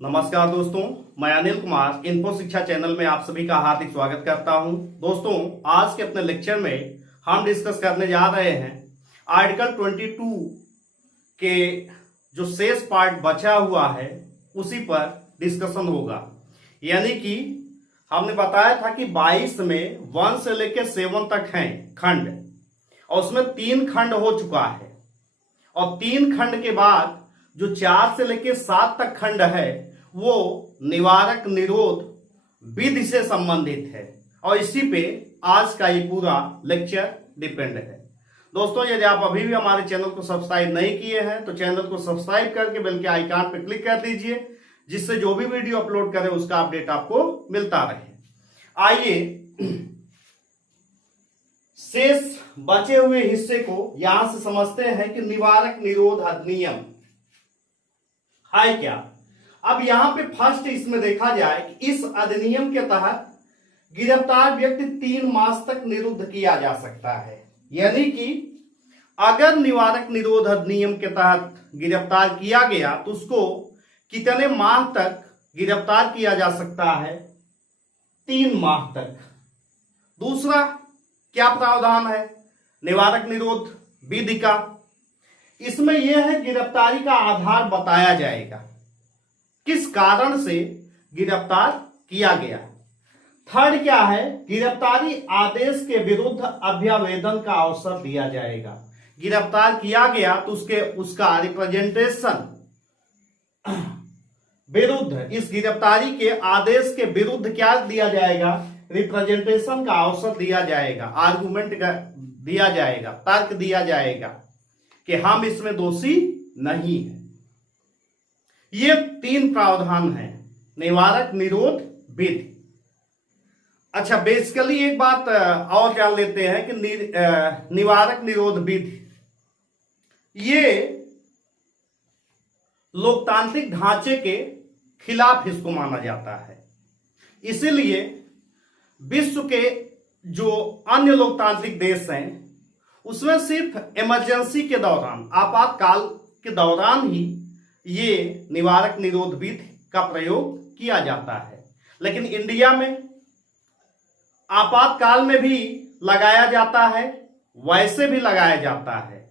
नमस्कार दोस्तों, मैं अनिल कुमार इन्फो शिक्षा चैनल में आप सभी का हार्दिक स्वागत करता हूं। दोस्तों, आज के अपने लेक्चर में हम डिस्कस करने जा रहे हैं आर्टिकल 22 के जो शेष पार्ट बचा हुआ है उसी पर डिस्कशन होगा। यानी कि हमने बताया था कि 22 में 1 से लेकर 7 तक हैं खंड, और उसमें 3 खंड हो चुका है, और 3 खंड के बाद जो 4 से लेकर 7 तक खंड है वो निवारक निरोध विधि से संबंधित है, और इसी पे आज का ये पूरा लेक्चर डिपेंड है। दोस्तों, यदि आप अभी भी हमारे चैनल को सब्सक्राइब नहीं किए हैं तो चैनल को सब्सक्राइब करके बेल के आइकन पर क्लिक कर दीजिए, जिससे जो भी वीडियो अपलोड करें उसका अपडेट आपको मिलता रहे। आइए शेष बचे हुए हिस्से को यहां से समझते हैं कि निवारक निरोध अधिनियम है क्या। अब यहां पे फर्स्ट इसमें देखा जाए कि इस अधिनियम के तहत गिरफ्तार व्यक्ति 3 मास तक निरुद्ध किया जा सकता है। यानी कि अगर निवारक निरोध अधिनियम के तहत गिरफ्तार किया गया तो उसको कितने माह तक गिरफ्तार किया जा सकता है? 3 माह तक। दूसरा क्या प्रावधान है निवारक निरोध विधि का? इसमें यह है गिरफ्तारी का आधार बताया जाएगा, किस कारण से गिरफ्तार किया गया। थर्ड क्या है? गिरफ्तारी आदेश के विरुद्ध अभ्यावेदन का अवसर दिया जाएगा। गिरफ्तार किया गया तो उसका रिप्रेजेंटेशन विरुद्ध, इस गिरफ्तारी के आदेश के विरुद्ध क्या दिया जाएगा? रिप्रेजेंटेशन का अवसर दिया जाएगा, आर्गुमेंट दिया जाएगा, तर्क दिया जाएगा कि हम इसमें दोषी नहीं है। ये 3 प्रावधान है निवारक निरोध विधि। अच्छा, बेसिकली एक बात और जान लेते हैं कि निवारक निरोध विधि ये लोकतांत्रिक ढांचे के खिलाफ इसको माना जाता है। इसीलिए विश्व के जो अन्य लोकतांत्रिक देश हैं उसमें सिर्फ इमरजेंसी के दौरान, आपातकाल के दौरान ही ये निवारक निरोध विधि का प्रयोग किया जाता है। लेकिन इंडिया में आपातकाल में भी लगाया जाता है, वैसे भी लगाया जाता है।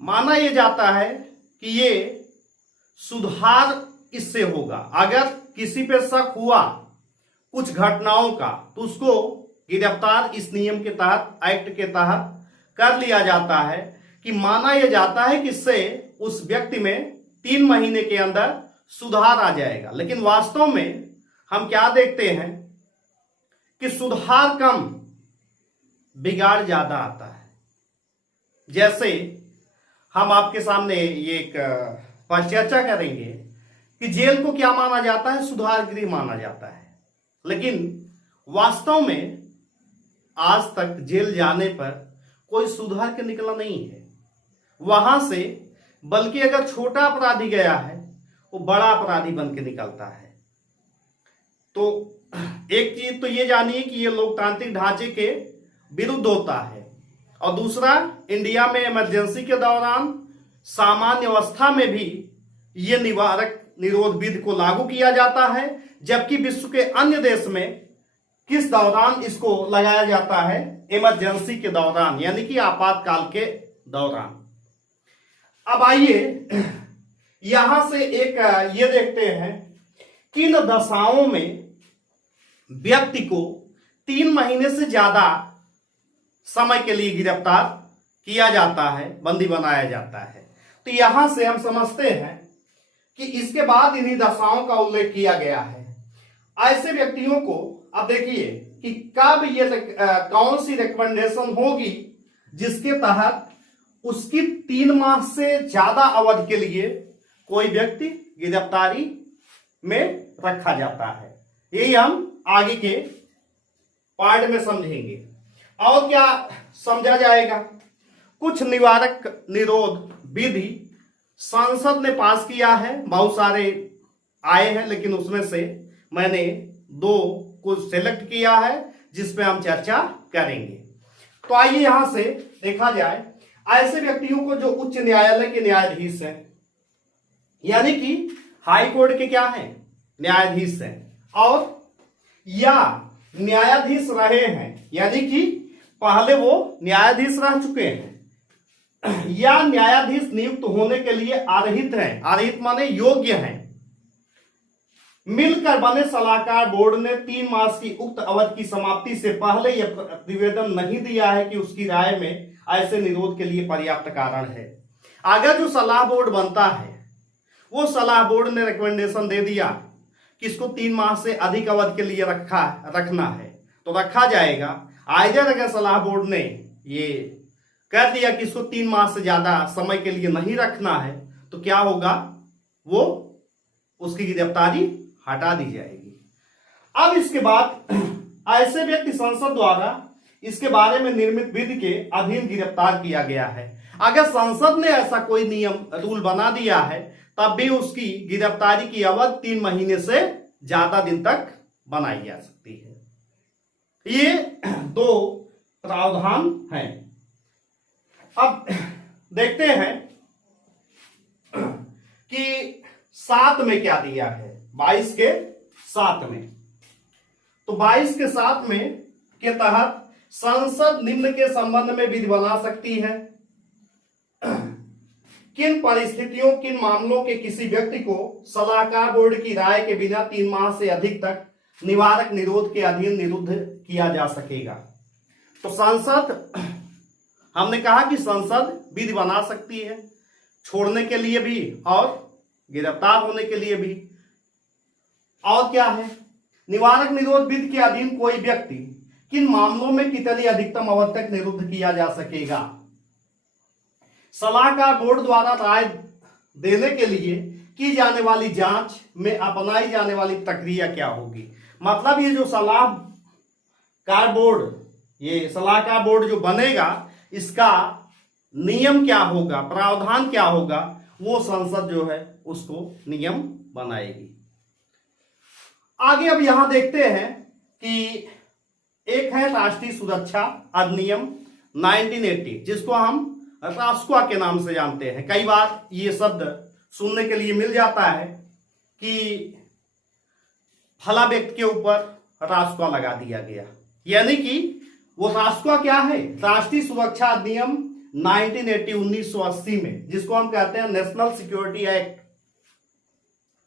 माना यह जाता है कि ये सुधार इससे होगा। अगर किसी पे शक हुआ कुछ घटनाओं का तो उसको गिरफ्तार इस नियम के तहत, एक्ट के तहत कर लिया जाता है कि माना यह जाता है कि इससे उस व्यक्ति में 3 महीने के अंदर सुधार आ जाएगा। लेकिन वास्तव में हम क्या देखते हैं कि सुधार कम, बिगाड़ ज्यादा आता है। जैसे हम आपके सामने ये एक पर चर्चा करेंगे कि जेल को क्या माना जाता है? सुधार गृह माना जाता है। लेकिन वास्तव में आज तक जेल जाने पर कोई सुधार के निकला नहीं है वहां से, बल्कि अगर छोटा अपराधी गया है वो बड़ा अपराधी बन के निकलता है। तो एक चीज तो ये जानिए कि ये लोकतांत्रिक ढांचे के विरुद्ध होता है, और दूसरा इंडिया में इमरजेंसी के दौरान, सामान्य अवस्था में भी ये निवारक निरोध विधि को लागू किया जाता है, जबकि विश्व के अन्य देश में किस दौरान इसको लगाया जाता है? इमरजेंसी के दौरान, यानी कि आपातकाल के दौरान। अब आइए यहां से एक ये देखते हैं किन दशाओं में व्यक्ति को 3 महीने से ज्यादा समय के लिए गिरफ्तार किया जाता है, बंदी बनाया जाता है। तो यहां से हम समझते हैं कि इसके बाद इन्हीं दशाओं का उल्लेख किया गया है। ऐसे व्यक्तियों को अब देखिए कि कब ये कौन सी रिकमेंडेशन होगी जिसके तहत उसकी 3 माह से ज्यादा अवधि के लिए कोई व्यक्ति गिरफ्तारी में रखा जाता है। यही हम आगे के पार्ट में समझेंगे। और क्या समझा जाएगा? कुछ निवारक निरोध विधि संसद ने पास किया है, बहुत सारे आए हैं, लेकिन उसमें से मैंने 2 को सिलेक्ट किया है जिस पे हम चर्चा करेंगे। तो आइए यहां से देखा जाए ऐसे व्यक्तियों को जो उच्च न्यायालय के न्यायाधीश हैं, यानी कि हाई कोर्ट के क्या हैं? न्यायाधीश हैं और या न्यायाधीश रहे हैं, यानी कि पहले वो न्यायाधीश रह चुके हैं, या न्यायाधीश नियुक्त होने के लिए अर्हित हैं, अर्हित माने योग्य हैं, मिलकर बने सलाहकार बोर्ड ने 3 मास की उक्त अवधि की समाप्ति से पहले यह प्रतिवेदन नहीं दिया है कि उसकी राय में ऐसे निरोध के लिए पर्याप्त कारण है। अगर जो सलाह बोर्ड बनता है वो सलाह बोर्ड ने रिकमेंडेशन दे दिया कि इसको 3 माह से अधिक अवधि के लिए रखना है तो रखा जाएगा। आइदर अगर सलाह बोर्ड ने ये कह दिया कि इसको 3 माह से ज्यादा समय के लिए नहीं रखना है तो क्या होगा, वो उसकी गिरफ्तारी हटा दी जाएगी। अब इसके बाद ऐसे व्यक्ति संसद द्वारा इसके बारे में निर्मित विधि के अधीन गिरफ्तार किया गया है। अगर संसद ने ऐसा कोई नियम रूल बना दिया है तब भी उसकी गिरफ्तारी की अवधि 3 महीने से ज्यादा दिन तक बनाई जा सकती है। ये 2 प्रावधान हैं। अब देखते हैं कि 7 में क्या दिया है। 22 के 7 में, तो 22 के 7 में के तहत संसद निम्न के संबंध में विधि बना सकती है। किन परिस्थितियों, किन मामलों के किसी व्यक्ति को सलाहकार बोर्ड की राय के बिना 3 माह से अधिक तक निवारक निरोध के अधीन निरुद्ध किया जा सकेगा। तो संसद, हमने कहा कि संसद विधि बना सकती है छोड़ने के लिए भी और गिरफ्तार होने के लिए भी। और क्या है, निवारक निरोध विधि के अधीन कोई व्यक्ति किन मामलों में कितनी अधिकतम अवधि तक निरुद्ध किया जा सकेगा। सलाहकार बोर्ड द्वारा राय देने के लिए की जाने वाली जांच में अपनाई जाने वाली प्रक्रिया क्या होगी। मतलब ये जो सलाहकार बोर्ड, ये सलाहकार बोर्ड जो बनेगा इसका नियम क्या होगा, प्रावधान क्या होगा, वो संसद जो है उसको नियम बनाएगी। आगे अब यहां देखते हैं कि एक है राष्ट्रीय सुरक्षा अधिनियम 1980, जिसको हम रास्कुआ के नाम से जानते हैं। कई बार ये शब्द सुनने के लिए मिल जाता है कि फला व्यक्ति के ऊपर रास्कुआ लगा दिया गया, यानी कि वो रास्कुआ क्या है, राष्ट्रीय सुरक्षा अधिनियम 1980 1980 में, जिसको हम कहते हैं नेशनल सिक्योरिटी एक्ट,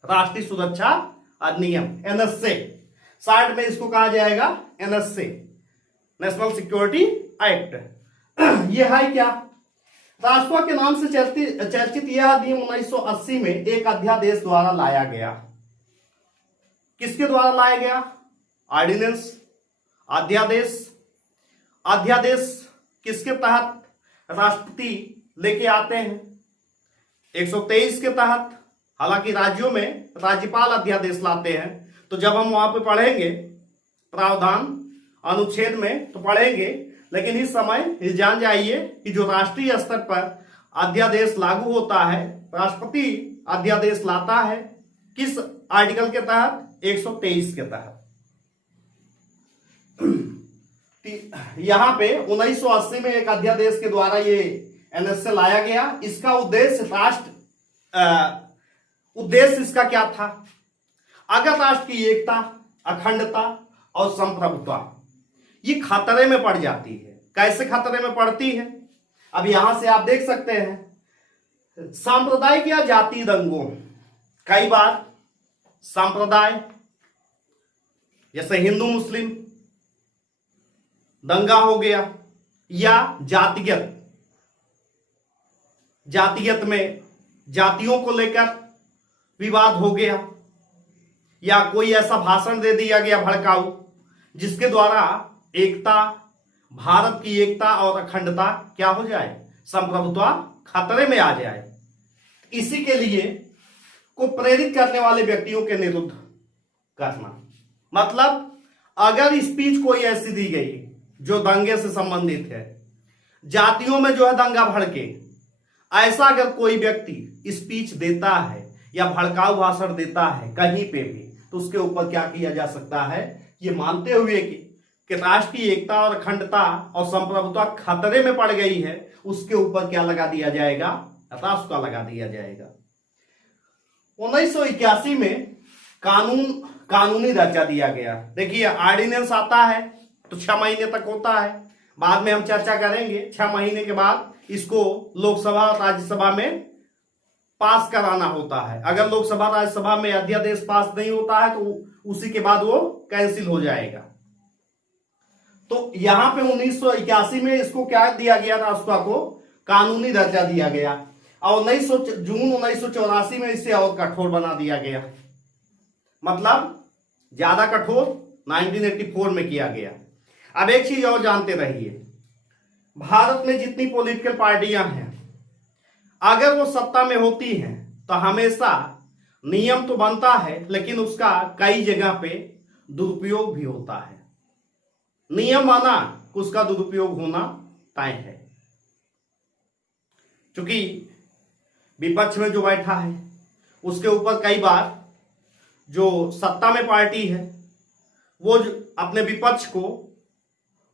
राष्ट्रीय सुरक्षा अधिनियम एनएसए, शार्ट में इसको कहा जाएगा एनएसए, नेशनल सिक्योरिटी एक्ट। यह है क्या, रास्कुआ के नाम से चर्चित यह अधिनियम 1980 में एक अध्यादेश द्वारा लाया गया। किसके द्वारा लाया गया, ऑर्डिनेंस, अध्यादेश। अध्यादेश किसके तहत राष्ट्रपति लेके आते हैं, 123 के तहत। हालांकि राज्यों में राज्यपाल अध्यादेश लाते हैं, तो जब हम वहां पे पढ़ेंगे प्रावधान अनुच्छेद में तो पढ़ेंगे, लेकिन इस समय ये जान जाइए कि जो राष्ट्रीय स्तर पर अध्यादेश लागू होता है, राष्ट्रपति अध्यादेश लाता है, किस आर्टिकल के तहत, 123 के तहत। यहां पे 1980 में एक अध्यादेश के द्वारा ये एनएसए लाया गया। इसका उद्देश्य इसका क्या था, अगर राष्ट्र की एकता, अखंडता और संप्रभुता ये खतरे में पड़ जाती है। कैसे खतरे में पड़ती है, अब यहां से आप देख सकते हैं, सांप्रदायिक या जाति दंगों, कई बार सांप्रदाय जैसे हिंदू मुस्लिम दंगा हो गया, या जातिगत में जातियों को लेकर विवाद हो गया, या कोई ऐसा भाषण दे दिया गया भड़काऊ जिसके द्वारा एकता, भारत की एकता और अखंडता क्या हो जाए, संप्रभुता खतरे में आ जाए। इसी के लिए को प्रेरित करने वाले व्यक्तियों के निरुद्ध करना। मतलब अगर स्पीच कोई ऐसी दी गई जो दंगे से संबंधित है, जातियों में जो है दंगा भड़के, ऐसा अगर कोई व्यक्ति स्पीच देता है या भड़काऊ भाषण देता है कहीं पे भी, तो उसके ऊपर क्या किया जा सकता है, ये मानते हुए कि राष्ट्र की एकता और अखंडता और संप्रभुता खतरे में पड़ गई है, उसके ऊपर क्या लगा दिया जाएगा, रास्कुआ लगा दिया जाएगा। 1981 में कानूनी दर्जा दिया गया। देखिए ऑर्डिनेंस आता है तो 6 महीने तक होता है, बाद में हम चर्चा करेंगे। 6 महीने के बाद इसको लोकसभा और राज्यसभा में पास कराना होता है। अगर लोकसभा राज्यसभा में अध्यादेश पास नहीं होता है तो उसी के बाद वो कैंसिल हो जाएगा। तो यहां पे 1981 में इसको क्या दिया गया, राष्ट्रपति को कानूनी दर्जा दिया गया, और जून 1984 में इसे और कठोर बना दिया गया। मतलब ज्यादा कठोर 1984 में किया गया। अब एक चीज और जानते रहिए, भारत में जितनी पॉलिटिकल पार्टियां हैं अगर वो सत्ता में होती हैं तो हमेशा नियम तो बनता है लेकिन उसका कई जगह पे दुरुपयोग भी होता है। नियम माना उसका दुरुपयोग होना तय है। क्योंकि विपक्ष में जो बैठा है उसके ऊपर कई बार जो सत्ता में पार्टी है वो अपने विपक्ष को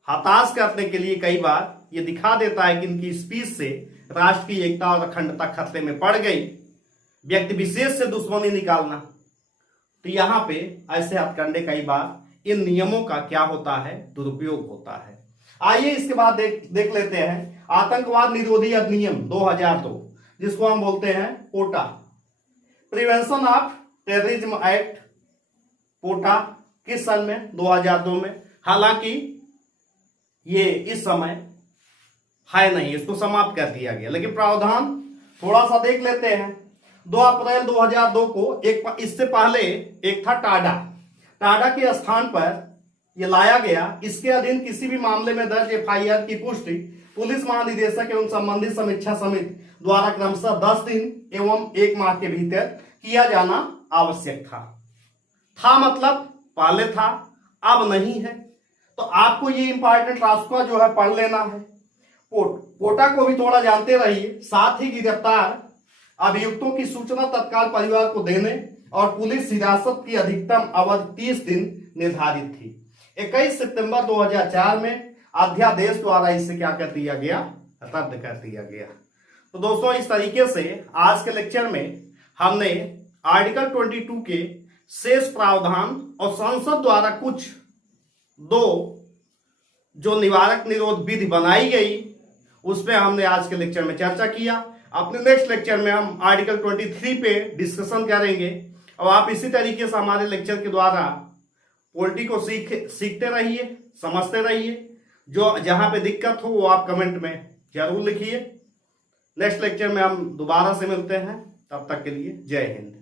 हताश करने के लिए कई बार ये दिखा देता है कि इनकी स्पीच से राष्ट्र की एकता और अखंडता खतरे में पड़ गई, व्यक्ति विशेष से दुश्मनी निकालना। तो यहां पे ऐसे हथकंडे कई बार इन नियमों का क्या होता है, दुरुपयोग होता है। आइए इसके बाद देख लेते हैं आतंकवाद निरोधी अधिनियम 2002, जिसको हम बोलते हैं पोटा, प्रिवेंशन ऑफ टेररिज्म एक्ट पोटा, किस सन में, 2002 में। हालांकि ये इस समय है नहीं, इसको समाप्त कर दिया गया, लेकिन प्रावधान थोड़ा सा देख लेते हैं। 2 अप्रैल 2002 को इससे पहले एक था टाडा के स्थान पर यह लाया गया। इसके अधीन किसी भी मामले में दर्ज एफआईआर की पुष्टि पुलिस महानिदेशक एवं संबंधित समीक्षा समिति द्वारा क्रमशः 10 दिन एवं 1 माह के भीतर किया जाना आवश्यक था मतलब पहले था, अब नहीं है। तो आपको ये इंपॉर्टेंट रास्ता जो है पढ़ लेना है। पोटा को भी थोड़ा जानते रहिए। साथ ही गिरफ्तार अभियुक्तों की सूचना तत्काल परिवार को देने और पुलिस हिरासत की अधिकतम अवधि 30 दिन निर्धारित थी। 21 सितंबर 2004 में अध्यादेश द्वारा इसे क्या कर दिया गया, रद्द कर दिया गया। तो दोस्तों इस तरीके से आज के लेक्चर में हमने आर्टिकल 22 के शेष प्रावधान और संसद द्वारा कुछ 2 जो निवारक निरोध विधि बनाई गई उस पर हमने आज के लेक्चर में चर्चा किया। अपने नेक्स्ट लेक्चर में हम आर्टिकल 23 पे डिस्कशन करेंगे। और आप इसी तरीके से हमारे लेक्चर के द्वारा पॉलिटी को सीखते रहिए, समझते रहिए। जो जहां पे दिक्कत हो वो आप कमेंट में जरूर लिखिए। नेक्स्ट लेक्चर में हम दोबारा से मिलते हैं, तब तक के लिए जय हिंद।